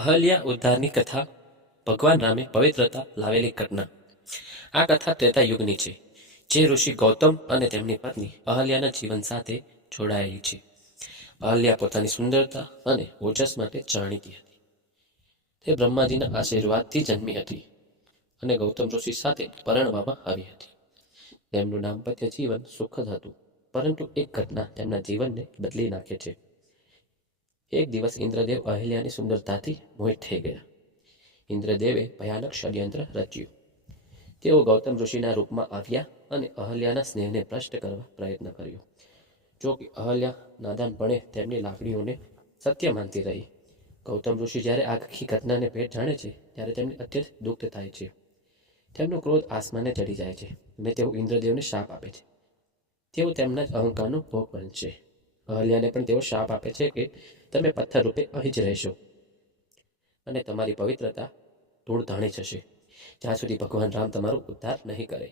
અહલ્યા ઉદ્ધારની કથા ભગવાન રામે પવિત્રતા લાવેલી ઘટના. આ કથા ત્રેતા યુગની છે, જે ઋષિ ગૌતમ અને તેમની પત્ની અહલ્યાના જીવન સાથે જોડાયેલી છે. અહલ્યા પોતાની સુંદરતા અને ઓજસ માટે જાણીતી હતી. તે બ્રહ્માજીના આશીર્વાદથી જન્મી હતી અને ગૌતમ ઋષિ સાથે પરણવામાં આવી હતી. તેમનું દાંપત્ય જીવન સુખદ હતું, પરંતુ એક ઘટના તેમના જીવનને બદલી નાખે છે. એક દિવસ ઇન્દ્રદેવ અહલ્યાની સુંદરતાથી મોહિત થઈ ગયા. ઇન્દ્રદેવે ભયાનક ષડયંત્ર રચ્યું. તેઓ ગૌતમ ઋષિના રૂપમાં આવ્યા અને અહલ્યાના સ્નેહને ભ્રષ્ટ કરવા પ્રયત્ન કર્યો. જો કે અહલ્યા નાદાનપણે તેમની લાગણીઓને સત્ય માનતી રહી. ગૌતમ ઋષિ જ્યારે આખી ઘટનાને ભેટ જાણે છે, ત્યારે તેમને અત્યંત દુઃખ થાય છે. તેમનો ક્રોધ આસમાને ચડી જાય છે અને તેઓ ઇન્દ્રદેવને શાપ આપે છે. તેઓ તેમના જ અહંકારનો ભોગ બનશે. અહલ્યાને પણ તેઓ શાપ આપે છે કે તમે પથ્થર રૂપે અહીં જ રહેશો. અને તમારી પવિત્રતા ધૂળ ધાણી જશે જ્યાં સુધી ભગવાન રામ તમારો ઉદ્ધાર નહીં કરે,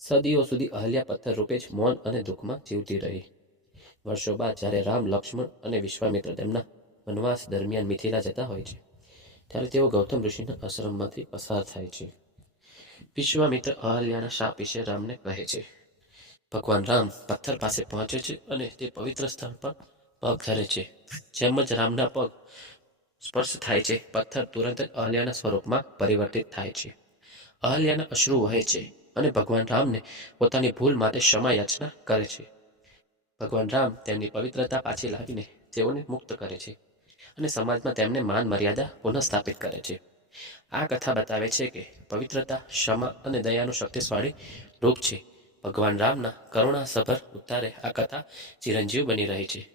સદીઓ સુધી અહલ્યા પથ્થર રૂપે જ મૌન અને દુઃખમાં જીવતી રહી. વર્ષો બાદ જ્યારે રામ, લક્ષ્મણ અને વિશ્વામિત્ર તેમના વનવાસ દરમિયાન મિથિલા જતા હોય છે, ત્યારે તેઓ ગૌતમ ઋષિના આશ્રમમાંથી પસાર થાય છે. વિશ્વામિત્ર અહલ્યાના શાપ વિશે રામને કહે છે. ભગવાન રામ પથ્થર પાસે પહોંચે છે અને તે પવિત્ર સ્થળ પર પગ ધરે છે. જેમ જ રામના પગ સ્પર્શ થાય છે, પથ્થર તુરંત અહલ્યાના સ્વરૂપમાં પરિવર્તિત થાય છે. અહલ્યાના અશ્રુ વહે છે અને ભગવાન રામને પોતાની ભૂલ માટે ક્ષમા યાચના કરે છે. ભગવાન રામ તેમની પવિત્રતા પાછી લાવીને તેઓને મુક્ત કરે છે અને સમાજમાં તેમને માન મર્યાદા પુનઃસ્થાપિત કરે છે. આ કથા બતાવે છે કે પવિત્રતા, ક્ષમા અને દયાનું શક્તિશાળી રૂપ છે. ભગવાન રામના કરુણાસભર ઉત્તારે આ કથા ચિરંજીવ બની રહી છે.